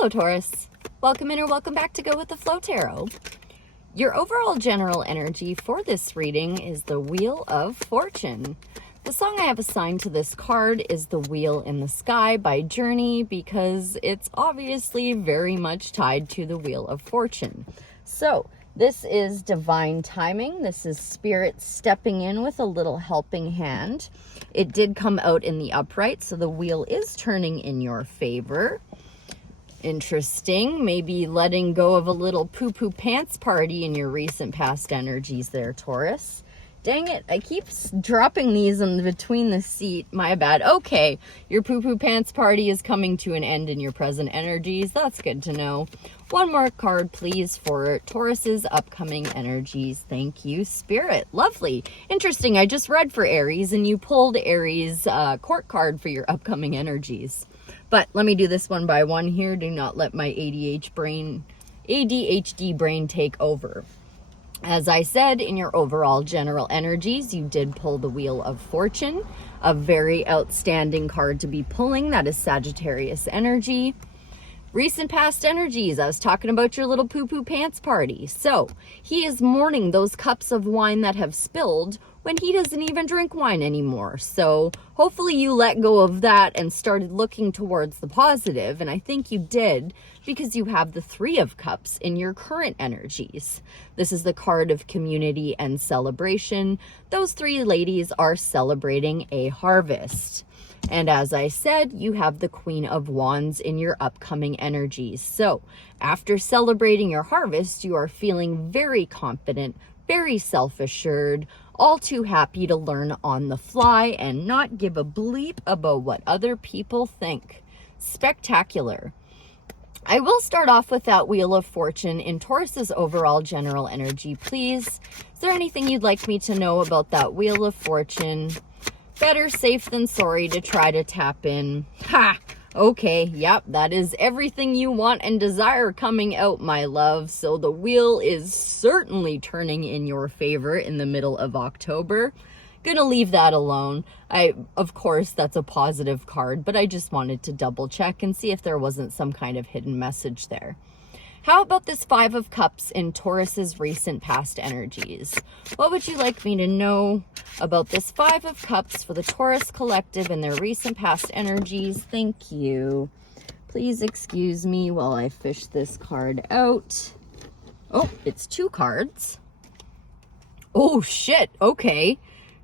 Hello, Taurus. Welcome in or welcome back to Go With The Flow Tarot. Your overall general energy for this reading is the Wheel of Fortune. The song I have assigned to this card is The Wheel in the Sky by Journey because it's obviously very much tied to the Wheel of Fortune. So, this is divine timing. This is spirit stepping in with a little helping hand. It did come out in the upright, so the wheel is turning in your favor. Interesting. Maybe letting go of a little poo-poo pants party in your recent past energies there, Taurus. Dang it, I keep dropping these in between the seat. My bad. Okay, your poo-poo pants party is coming to an end in your present energies. That's good to know. One more card, please, for Taurus's upcoming energies. Thank you, Spirit. Lovely. Interesting, I just read for Aries, and you pulled Aries' court card for your upcoming energies. But let me do this one by one here. Do not let my ADHD brain take over. As I said, in your overall general energies, you did pull the Wheel of Fortune, a very outstanding card to be pulling. That is Sagittarius energy. Recent past energies, I was talking about your little poo-poo pants party. So, he is mourning those cups of wine that have spilled when he doesn't even drink wine anymore. So, hopefully you let go of that and started looking towards the positive. And I think you did because you have the Three of Cups in your current energies. This is the card of community and celebration. Those three ladies are celebrating a harvest. And as I said, you have the Queen of Wands in your upcoming energies. So after celebrating your harvest, you are feeling very confident, very self-assured, all too happy to learn on the fly and not give a bleep about what other people think. Spectacular. I will start off with that Wheel of Fortune in Taurus's overall general energy, please. Is there anything you'd like me to know about that Wheel of Fortune? Better safe than sorry to try to tap in. Ha! Okay, yep, that is everything you want and desire coming out, my love. So the wheel is certainly turning in your favor in the middle of October. Gonna leave that alone. Of course, that's a positive card, but I just wanted to double check and see if there wasn't some kind of hidden message there. How about this Five of Cups in Taurus's recent past energies? What would you like me to know about this Five of Cups for the Taurus collective and their recent past energies? Thank you. Please excuse me while I fish this card out. Oh, it's two cards. Oh, shit. Okay.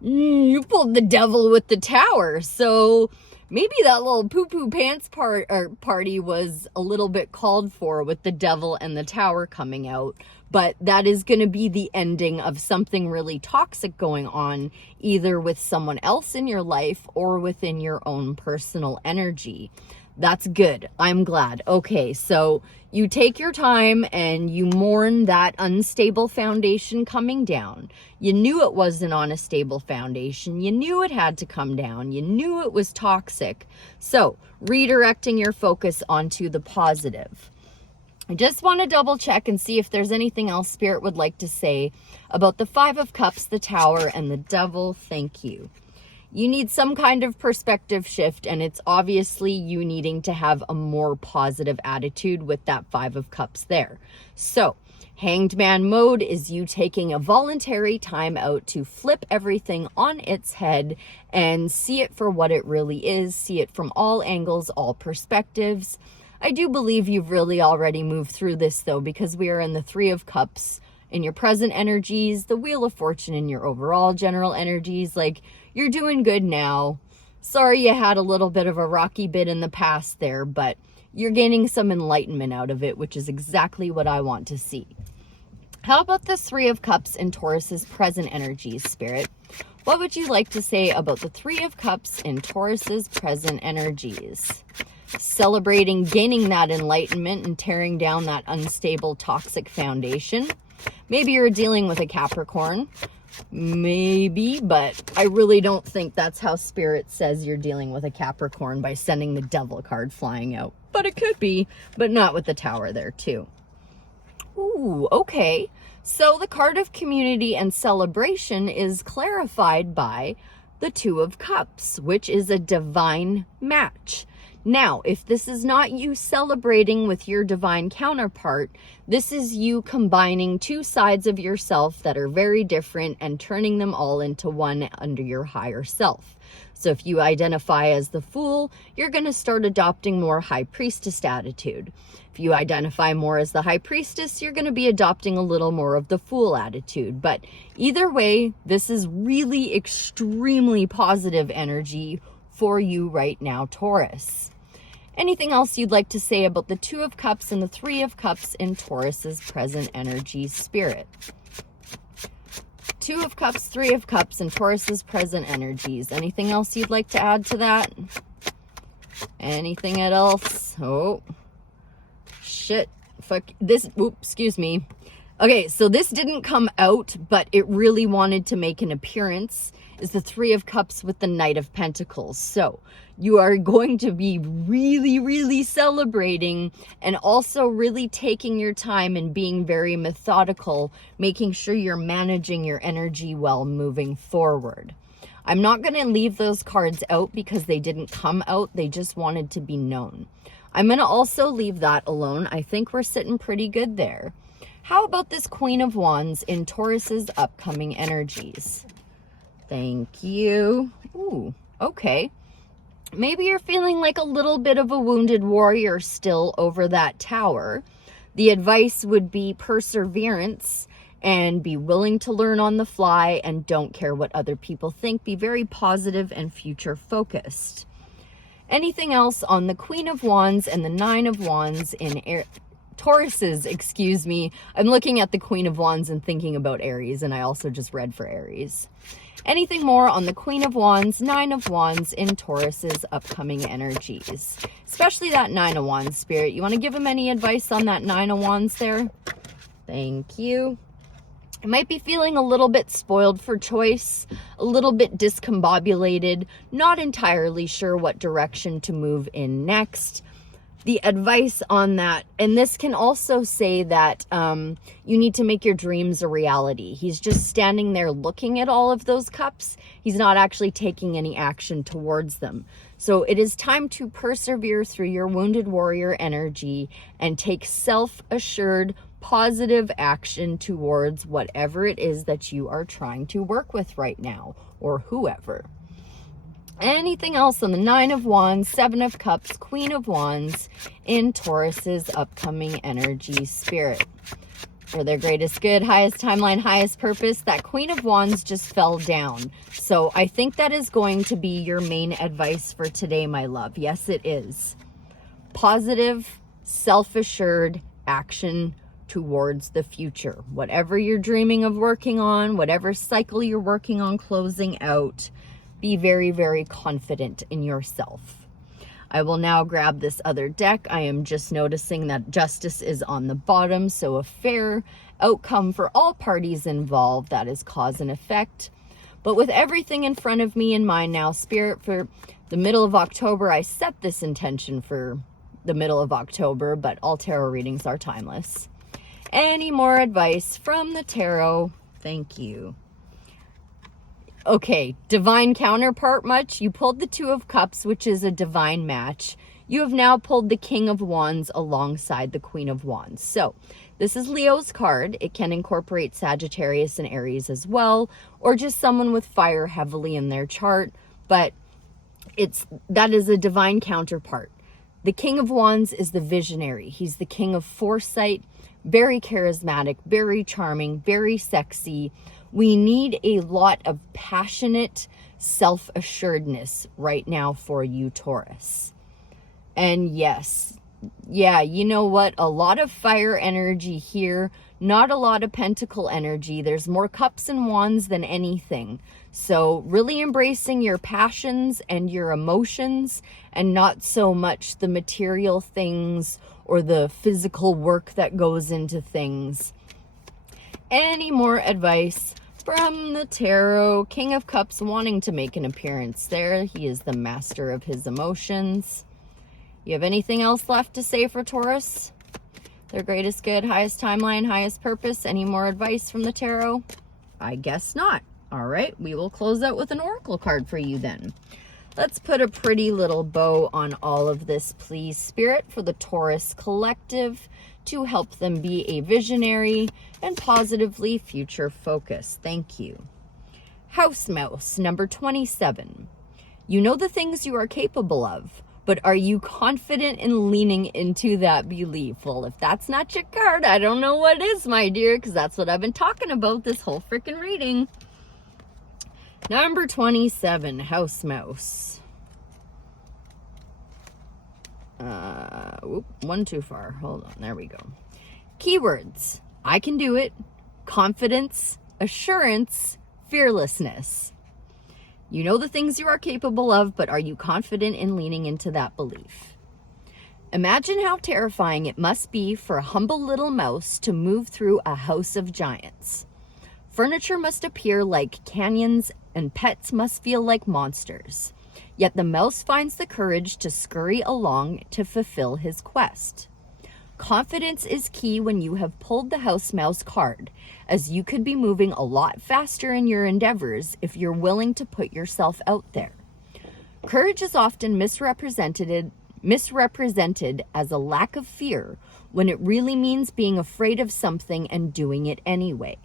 You pulled the Devil with the Tower. So maybe that little poo-poo pants party was a little bit called for with the Devil and the Tower coming out. But that is going to be the ending of something really toxic going on, either with someone else in your life or within your own personal energy. That's good. I'm glad. Okay, so you take your time and you mourn that unstable foundation coming down. You knew it wasn't on a stable foundation. You knew it had to come down. You knew it was toxic. So, redirecting your focus onto the positive. I just want to double check and see if there's anything else Spirit would like to say about the Five of Cups, the Tower, and the Devil. Thank you. You need some kind of perspective shift, and it's obviously you needing to have a more positive attitude with that Five of Cups there. So, Hanged Man mode is you taking a voluntary time out to flip everything on its head and see it for what it really is, see it from all angles, all perspectives. I do believe you've really already moved through this, though, because we are in the Three of Cups in your present energies, the Wheel of Fortune in your overall general energies. Like, you're doing good now. Sorry you had a little bit of a rocky bit in the past there, but you're gaining some enlightenment out of it, which is exactly what I want to see. How about the Three of Cups in Taurus's present energies, Spirit? What would you like to say about the Three of Cups in Taurus's present energies? Celebrating gaining that enlightenment and tearing down that unstable, toxic foundation. Maybe you're dealing with a Capricorn. Maybe, but I really don't think that's how Spirit says you're dealing with a Capricorn by sending the Devil card flying out. But it could be, but not with the Tower there too. Ooh, okay. So the card of community and celebration is clarified by the Two of Cups, which is a divine match. Now, if this is not you celebrating with your divine counterpart, this is you combining two sides of yourself that are very different and turning them all into one under your higher self. So if you identify as the Fool, you're going to start adopting more High Priestess attitude. If you identify more as the High Priestess, you're going to be adopting a little more of the Fool attitude. But either way, this is really extremely positive energy for you right now, Taurus. Anything else you'd like to say about the Two of Cups and the Three of Cups in Taurus's present energy spirit? Two of Cups, Three of Cups, and Taurus's present energies. Anything else you'd like to add to that? Anything else? Oh, shit. Fuck this. Oops, excuse me. Okay, so this didn't come out, but it really wanted to make an appearance. Is the Three of Cups with the Knight of Pentacles. So you are going to be really celebrating, and also really taking your time and being very methodical, making sure you're managing your energy well moving forward. I'm not going to leave those cards out because they didn't come out. They just wanted to be known. I'm going to also leave that alone. I think we're sitting pretty good there. How about this Queen of Wands in Taurus's upcoming energies? Thank you. Ooh, okay. Maybe you're feeling like a little bit of a wounded warrior still over that tower. The advice would be perseverance and be willing to learn on the fly and don't care what other people think. Be very positive and future focused. Anything else on the Queen of Wands and the Nine of Wands in Taurus's, excuse me. I'm looking at the Queen of Wands and thinking about Aries, and I also just read for Aries. Anything more on the Queen of Wands, Nine of Wands in Taurus's upcoming energies? Especially that Nine of Wands, Spirit. You want to give them any advice on that Nine of Wands there? Thank you. I might be feeling a little bit spoiled for choice, a little bit discombobulated, not entirely sure what direction to move in next. The advice on that, and this can also say that you need to make your dreams a reality. He's just standing there looking at all of those cups. He's not actually taking any action towards them. So it is time to persevere through your wounded warrior energy and take self-assured, positive action towards whatever it is that you are trying to work with right now, or whoever. Anything else on the Nine of Wands, Seven of Cups, Queen of Wands in Taurus's upcoming energy, Spirit? For their greatest good, highest timeline, highest purpose, that Queen of Wands just fell down. So I think that is going to be your main advice for today, my love. Yes, it is. Positive, self-assured action towards the future. Whatever you're dreaming of working on, whatever cycle you're working on closing out, be very confident in yourself. I will now grab this other deck. I am just noticing that justice is on the bottom, so a fair outcome for all parties involved. That is cause and effect. But with everything in front of me in mind now, Spirit, for the middle of October, I set this intention for the middle of October, but all tarot readings are timeless. Any more advice from the tarot? Thank you. Okay, divine counterpart much? You pulled the Two of Cups, which is a divine match. You have now pulled the King of Wands alongside the Queen of Wands. So this is Leo's card. It can incorporate Sagittarius and Aries as well, or just someone with fire heavily in their chart, but that is a divine counterpart. The King of Wands is the visionary. He's the king of foresight, very charismatic, very charming, very sexy. We need a lot of passionate self-assuredness right now for you, Taurus. And yes, yeah, you know what? A lot of fire energy here, not a lot of pentacle energy. There's more cups and wands than anything. So really embracing your passions and your emotions, and not so much the material things or the physical work that goes into things. Any more advice from the tarot? King of Cups wanting to make an appearance there. He is the master of his emotions. You have anything else left to say for Taurus? Their greatest good, highest timeline, highest purpose. Any more advice from the tarot? I guess not. All right, we will close out with an oracle card for you then. Let's put a pretty little bow on all of this, please, Spirit, for the Taurus collective to help them be a visionary and positively future focused. Thank you. House Mouse, number 27. You know the things you are capable of, but are you confident in leaning into that belief? Well, if that's not your card, I don't know what is, my dear, because that's what I've been talking about this whole freaking reading. Number 27, House Mouse. One too far. Hold on. There we go. Keywords. I can do it. Confidence. Assurance. Fearlessness. You know the things you are capable of, but are you confident in leaning into that belief? Imagine how terrifying it must be for a humble little mouse to move through a house of giants. Furniture must appear like canyons and pets must feel like monsters. Yet the mouse finds the courage to scurry along to fulfill his quest. Confidence is key when you have pulled the house mouse card, as you could be moving a lot faster in your endeavors if you're willing to put yourself out there. Courage is often misrepresented as a lack of fear, when it really means being afraid of something and doing it anyway.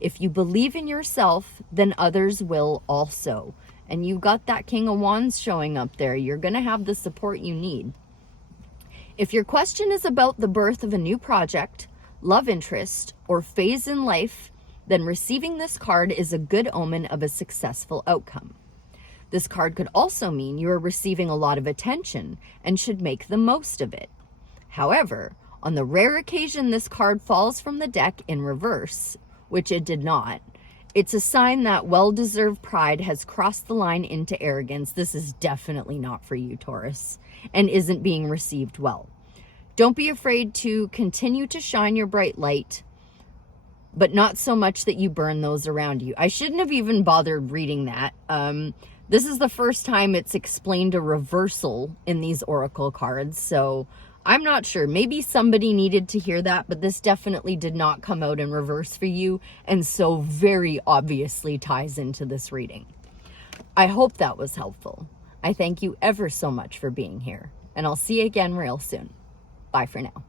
If you believe in yourself, then others will also. And you got that King of Wands showing up there. You're going to have the support you need. If your question is about the birth of a new project, love interest, or phase in life, then receiving this card is a good omen of a successful outcome. This card could also mean you are receiving a lot of attention and should make the most of it. However, on the rare occasion this card falls from the deck in reverse, which it did not, it's a sign that well-deserved pride has crossed the line into arrogance. This is definitely not for you, Taurus, and isn't being received well. Don't be afraid to continue to shine your bright light, but not so much that you burn those around you. I shouldn't have even bothered reading that. This is the first time it's explained a reversal in these oracle cards, so I'm not sure. Maybe somebody needed to hear that, but this definitely did not come out in reverse for you, and so very obviously ties into this reading. I hope that was helpful. I thank you ever so much for being here, and I'll see you again real soon. Bye for now.